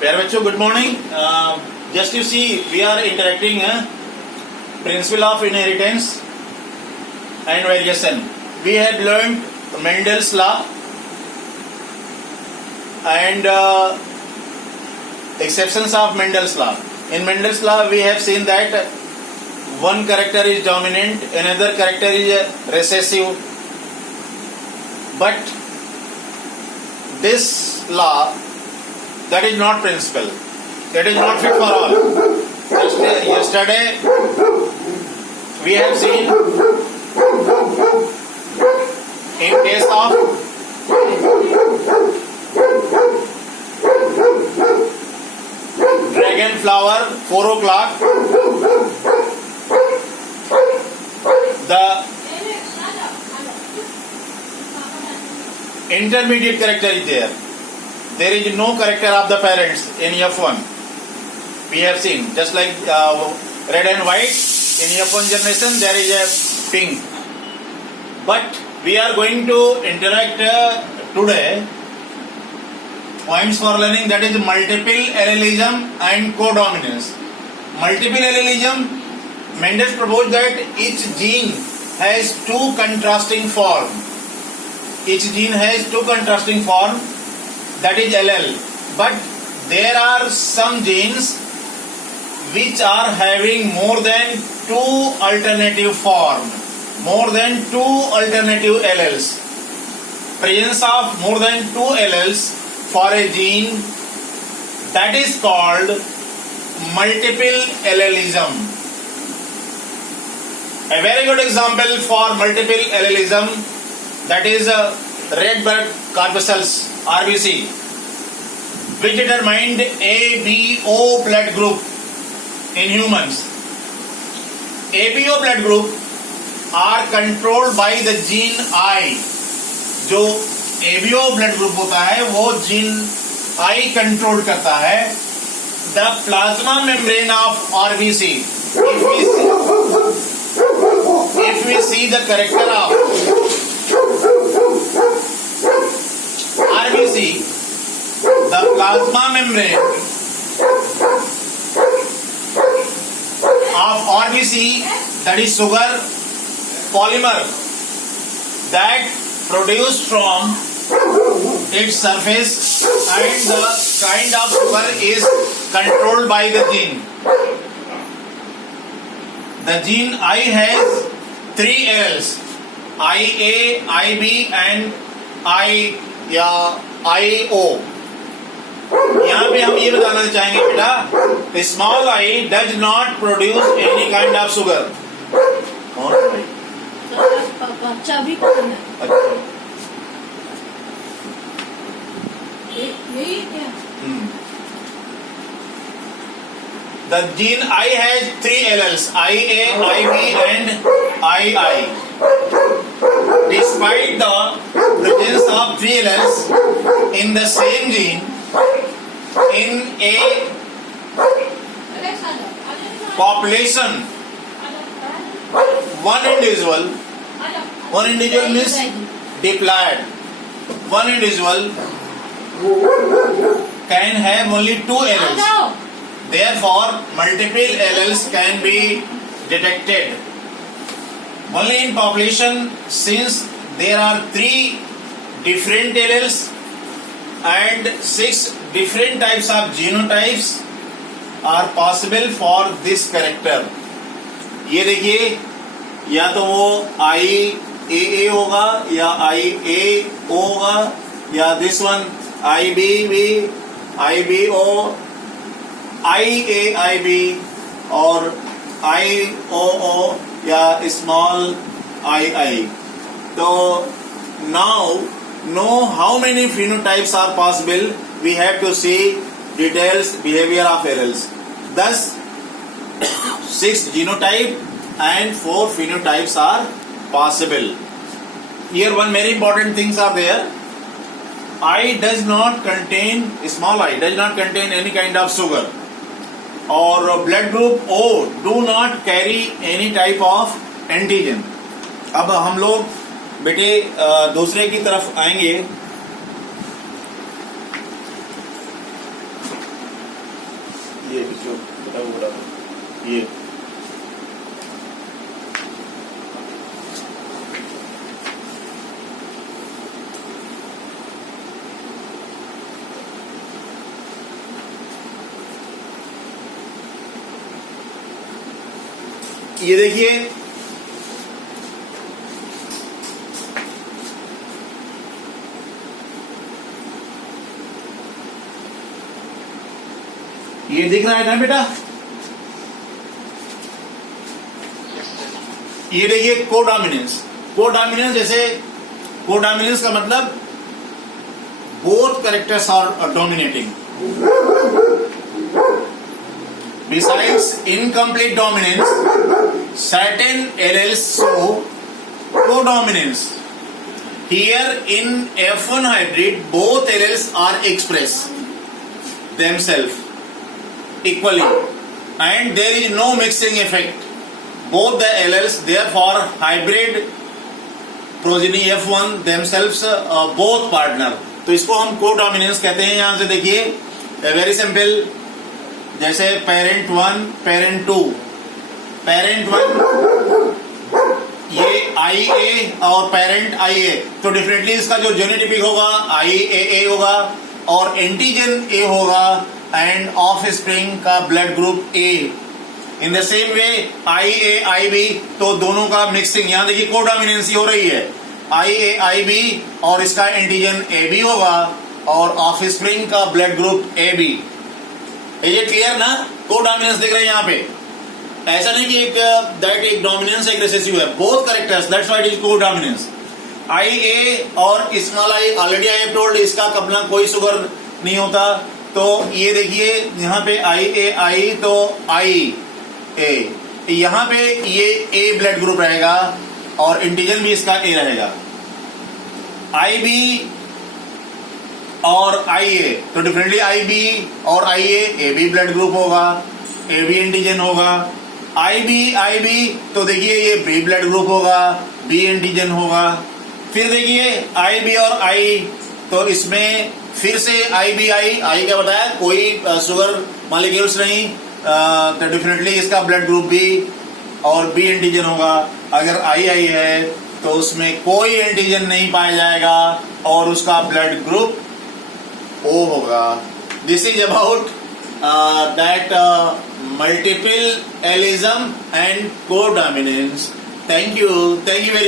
प्यारे बच्चों, good morning. Just you see we are interacting principle of inheritance and variation. We had learned Mendel's law and exceptions of Mendel's law. In Mendel's law, we have seen that one character is dominant, another character is recessive. But this law, that is not principle. That is not fit for all. Just yesterday, we have seen in case of dragon flower 4 o'clock, the intermediate character is there. There is no character of the parents in F1. We have seen, just like red and white in F1 generation, there is a pink. But we are going to interact today points for learning, that is multiple allelism and codominance. Multiple allelism, Mendel proposed that each gene has two contrasting form. Each gene has two contrasting form, that is allele. But there are some genes which are having more than two alternative form, more than two alternative alleles. Presence of more than two alleles for a gene, that is called multiple allelism. A very good example for multiple allelism, that is red blood corpuscles RBC, which determined ABO blood group in humans. ABO blood group are controlled by the gene I. जो ABO blood group होता है वो gene I control करता है. The plasma membrane of RBC, if we see the character of RBC, the plasma membrane of RBC, that is sugar polymer that produced from its surface, and the kind of sugar is controlled by the gene. The gene I has three alleles, IA, IB and IO. यहाँ पे हम ये बताना चाहेंगे बेटा, small I does not produce any kind of sugar. और भाई बच्चा भी पसंद है. अच्छा, यही क्या? The gene I has three alleles, IA, IB and II. Despite the presence of three alleles in the same gene, in a population, one individual means diploid. One individual can have only two alleles. Therefore, multiple alleles can be detected. Only in population, since there are three different alleles and 6 different types of genotypes are possible for this character. ये देखिए, या तो वो IA होगा या IA होगा, या this one IBB, IBO, IAIB और IOO या स्मॉल II. तो now know how many phenotypes are possible. We have to see details behavior of alleles. Thus 6 genotype and 4 phenotypes are possible. Here one very important things are there. I does not contain, small I does not contain any kind of sugar, or blood group O do not carry any type of antigen. अब हम लोग बेटे दूसरे की तरफ आएंगे ये इसको बड़ा ये देखिए ये दिख रहा है ना बेटा, ये देखिए कोडोमिनेंस। कोडोमिनेंस जैसे कोडोमिनेंस का मतलब both characters are dominating. Besides incomplete dominance, certain alleles show codominance. Here in F1 hybrid, both alleles are expressed themselves equally and there is no mixing effect. Both the alleles, therefore hybrid progeny F1 themselves both partner. तो इसको हम codominance कहते हैं। यहां से देखिए very simple, जैसे parent 1 parent 2, parent 1 ये IA और पेरेंट IA, तो डिफरेंटली इसका जो जेनोटाइपिक होगा IAA होगा और एंटीजन A होगा एंड ऑफ स्प्रिंग का blood group A। In the same way IA IB, तो दोनों का मिक्सिंग, यहां देखिए कोडोमिनेंसी हो रही है, IA IB और इसका एंटीजन AB होगा और ऑफ स्प्रिंग का ब्लड ग्रुप AB। ये क्लियर ना? कोडोमिनेंस देख रहे हैं यहाँ पे, ऐसा नहीं कि एक डोमिनेंस एक रिसेसिव है, both characters, that's why it is codominance. IA और small I already I have told, इसका अपना कोई शुगर नहीं होता। तो ये देखिए यहाँ पे IAI, तो IA, यहाँ पे ये A ब्लड ग्रुप रहेगा और इंटीजन भी इसका A रहेगा। IB और IA, तो डिफरेंटली IB और IA AB ब्लड ग्रुप होगा, AB एंटीजन होगा। IB तो देखिए ये B ब्लड ग्रुप होगा, B एंटीजन होगा। फिर देखिए IB और I, तो इसमें फिर से I क्या बताया, कोई शुगर मॉलिक्यूल्स नहीं, तो डिफरेंटली इसका ब्लड ग्रुप B और B एंटीजन होगा। अगर II है तो उसमें कोई एंटीजन नहीं पाया जाएगा और उसका ब्लड ग्रुप O होगा। This is about that multiple allelism and codominance. Thank you very much.